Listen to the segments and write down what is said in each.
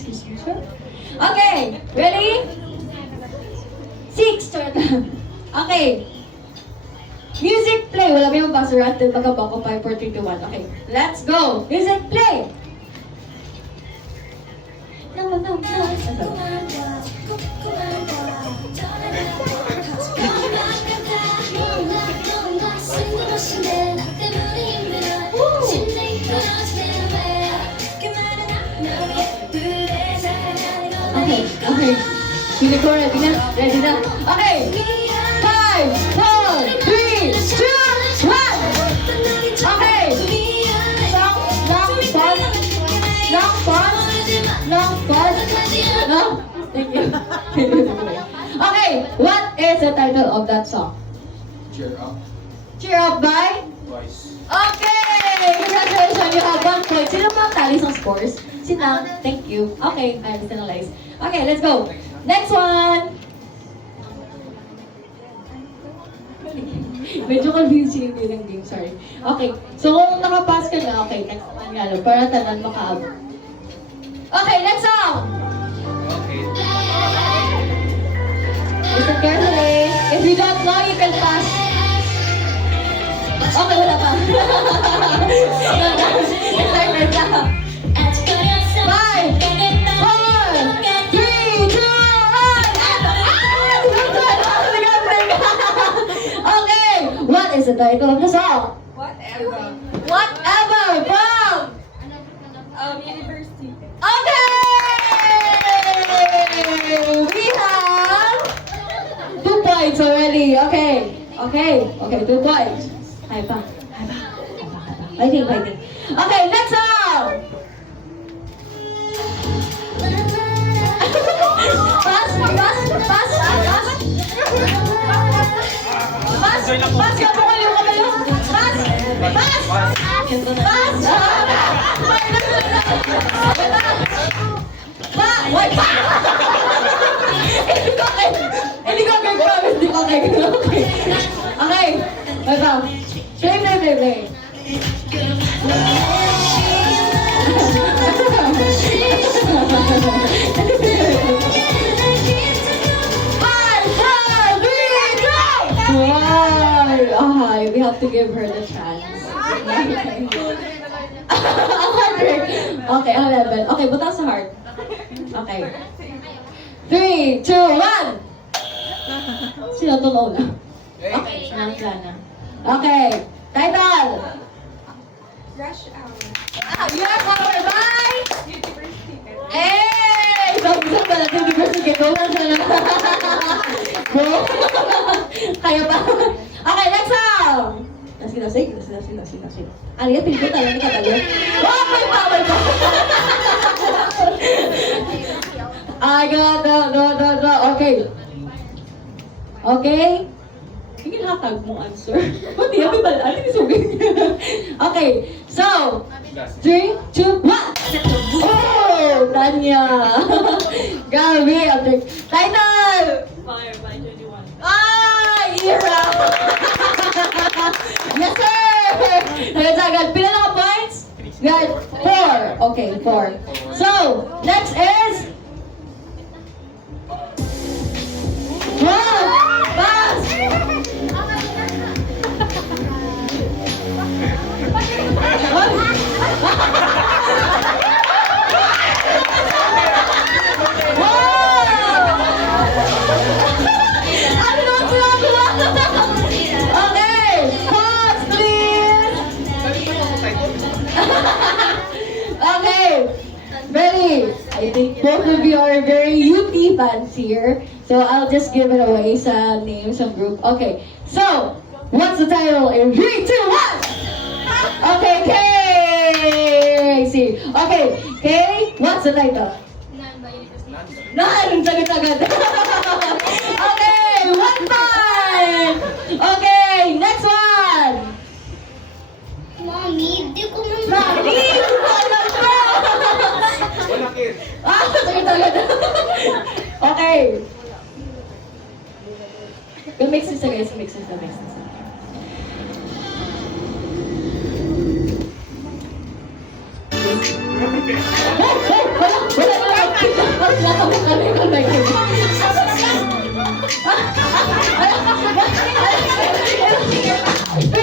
Excuse me, sir. Okay, ready? 6. Okay. Music play. Wala ba yung buzzer until magkabako 5, 4, 3, 2, 1. Okay, let's go. Music play. No. Okay. Feeling ko ready na. Okay. 5, 4, 3, 2, 1. Okay. Long pause. No? Thank you. Okay. What is the title of that song? Cheer up. Cheer Up by? Twice. Okay! Congratulations! You have 1 point. Sino pa ang tally sa scores? Sina? Thank you. Okay, I understand the lies. Okay, let's go. Next one! Medyo confusing yung bilang game, sorry. Okay, so kung nakapass ka na, okay, next one nga lang, para tanan makaabot. Okay, next song! Okay. Listen carefully. If you don't know, you can pass. Okay, wala pa. Timer na. 5, 4, 3, 2, 1. Okay, what is the title of the song? Whatever. Whatever from? University. Okay! We have 2 points already. Okay, 2 points. High pa. Fighting. Okay, next song! Pass! Kapukul yung kamay mo! Pass! Wait! Hindi ko kayo promise, hindi ko kayo. Okay. Ito. Play. We have to give her the chance. Okay, 11. Okay, butas sa heart. Okay. 3, 2, 1! Sino tumaw na? Okay, sinang plana. Okay, title! Rush hour. Yes, our bye! University. Hey! Isang pala sa university. Go na siya na. Go! Kaya pa. Okay, next song! Sige. Aliya, pinito tayo ni Katalya. Oh, may pa! I got the. Okay? Hindi hatag mo answer. Pati yan, may balaan. Hindi sugin. Okay, so, 3, 2, 1! Oh! Tanya! Gabi! Okay. Title! Fire by 21. Ah! Ira! Yes, sir! Nagagad. Pila na ka points? Good. 4. Okay, 4. So, next is... Wow! Pass! Okay, pause please. Okay, ready? I think both of you are very UP fans here, so I'll just give it away sa name, sa group. Okay, so what's the title in 3, 2, 1? Okay, Kay! See. Okay, Kay, what's the title? None! Sagad-sagad. Okay, 1 point! Okay, next one! Mommy, di ko man Mami! Alam ko! Wala kid. Sagad-sagad. Okay. Mix this guys, mix this. Wait,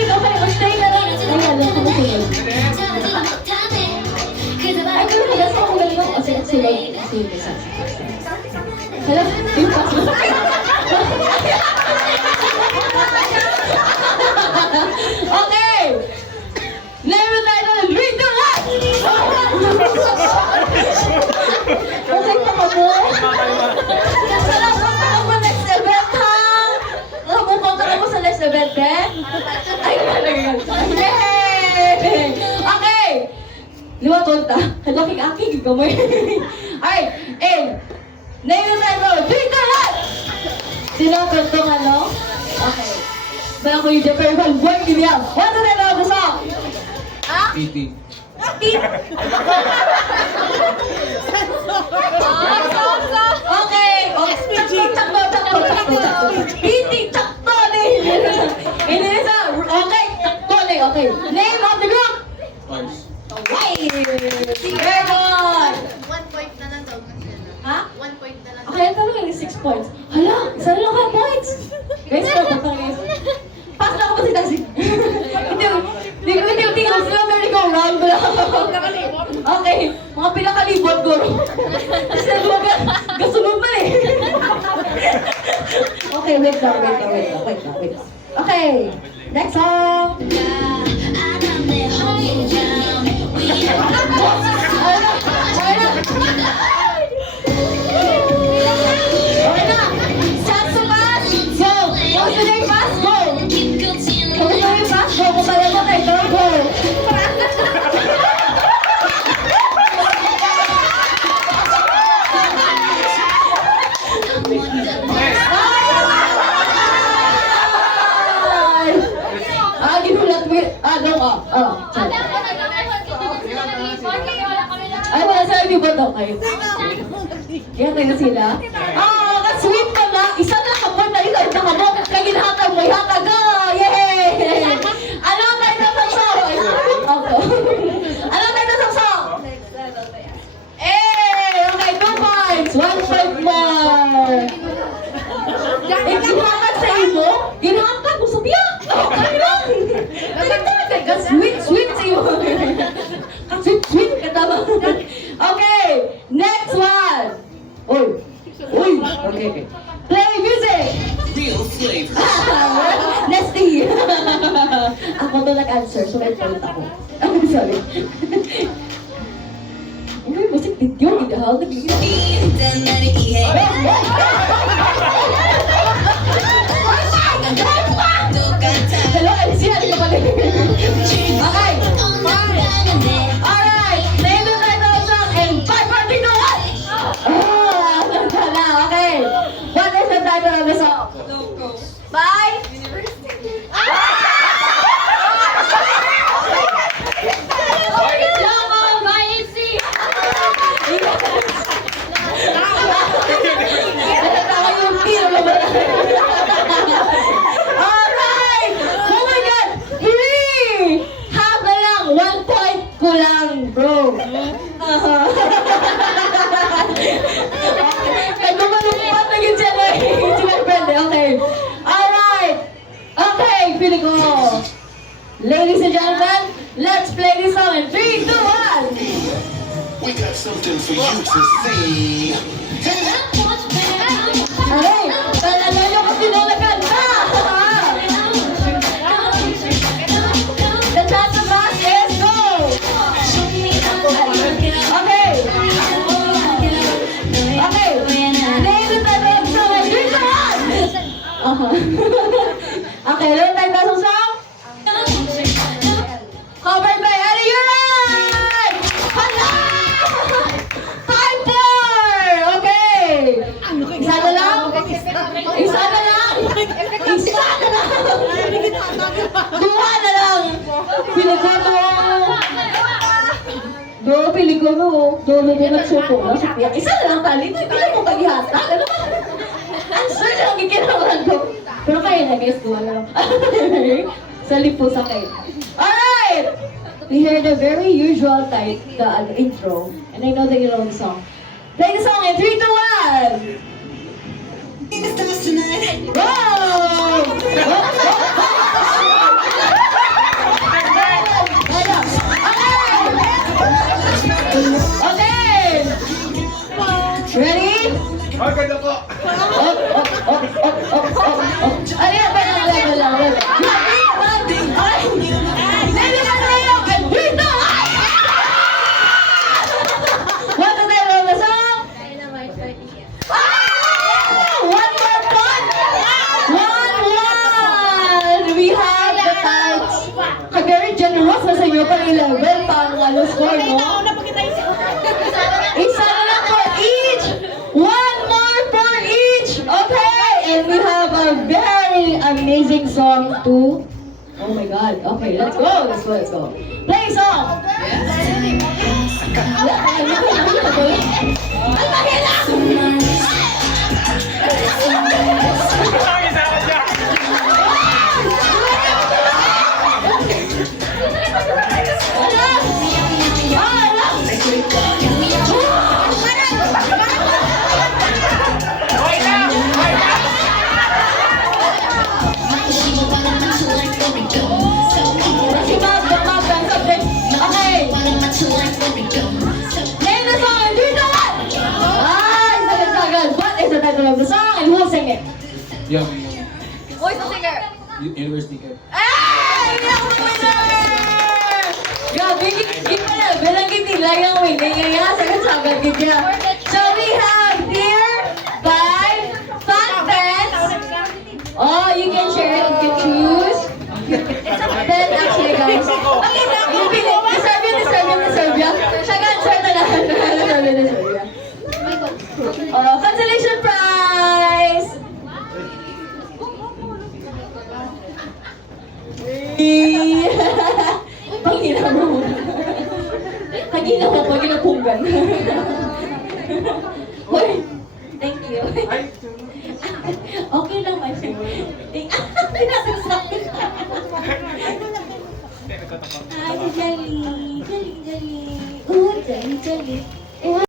okay, stay na lang. Ayan, lang ko sunod. Ay, pero yes, ako galing ako. Sige, sige. Hello? Yung pass mo. Okay! Name the title and read the what? Okay pa ka mo? Salamat ka mo next event, ha? Nabukaw ka mo sa next event, eh? Ay, yay! Okay! Lima tonta. Laking aking gamay. Alright, and name the title, read the what? Sino ang kantong ano? Okay. Bala ko yung Jeffery Van Boy, Gideon. What's the name of the song? Ah? PT. Okay. Takto. Piti, takto na. Hindi na sa, okay, takto na. Okay. Name of the group? Twice. Right. Very good. 1 point na lang daw kasi. Ha? 1 point na lang. Okay, ang tanong yung 6 points. Hala, isa na lang ka points. Guys, guys. Pass na ako ba si Tassi? Hindi ko sila merry-go-round. Okay, mga pinakalibot ko. Kasi nagluga, gasunod na eh. Okay, wait lang. Okay, next song. Okay na. Shots to pass. Go. What's the name? Pass. Go. Kung ito yung pass, go. Kung pala mo tayo, go. Ginulat mo yun. Ay, wala sa inyo ba daw kayo? Yan na sila. Ka-sweet ka na. Isa na kapon na isa ka mo. Kaginhatag mo. Ihatag ka. Yay! Ano ang tayo na song? Ano ang tayo na song? Okay, 2 points. 1 point more. Ginhatag sa imo? Ginhatag mo sa biyak. Okay lang. Ka-sweet sa imo. Ka-sweet ka tama. Okay, next one. Uy. Okay. Play music. Real flavor. Nesty. Ako to nag-answer, so may point ako. I'm sorry. Ano yung music video? Gidahal na Hello, MC. Ano ka pala? Okay. Alright. Name the title of song and 5 parting to what? Okay. What is the title of the song? Loco. Bye. University. Loco, bye, MC. Natawa yung tiro mo ba? Alright! Oh my God! 3! Half na lang! 1 point ko lang, bro. Kaya gumalumpat na yun siya na si my friend. Okay. Alright! Okay, feeling ko. Ladies and gentlemen, let's play this song in 3, 2, 1! We got something for you to see. Hey! Talala nyo kung sino nagkanta! The chance of us is go! Okay! Okay! Name the title of the song and 3, 2, 1! Okay, name the title of the song? Covered by Eddie Uran! Hala! 5-4! Okay! Isa na lang? Isa na lang? Isa na lang? Duha na lang! Pili ko no. Dolo mo nagsuko na si Piyak. Isa na lang tali. Hindi mo paghihata. Ano ba? Answer lang giginawan ko. Pero kaya na guys, duha na lang. Sa lipo sa kayo. Alright! we heard a very usual type, the intro, and I know that you know the song. Play the song in 3, 2, 1! Go! Okay! Ready? Ay, ganda po! Ano yan? Wala. What the name of the song? Dynamite by BTS. One more point! 1-1! We have the times. Very generous na sa inyo pang 11 pa ang score, no? Isa na lang for each! One more for each! Okay! And we have a very amazing song too. Oh my god. Okay, let's go. Play song! Of the song and who will sing it? Yung Voice of singer. University Cup. Ay! Hindi ako winner! Grabe, bilangin nila yung winner. Kaya sagot-sagot niya. So we have here 5 fountains. Oh, you can share it. You can choose. Then actually guys, deserve ya. Shag-answer na lang. Deserve ya. Consolation prize! Panghina mo. Hagina mo pag ginapunggan. Hoy! Thank you. Okay lang man siya. Pinasasakit. Ay, si Jelly. Jelly. Jelly. Jelly.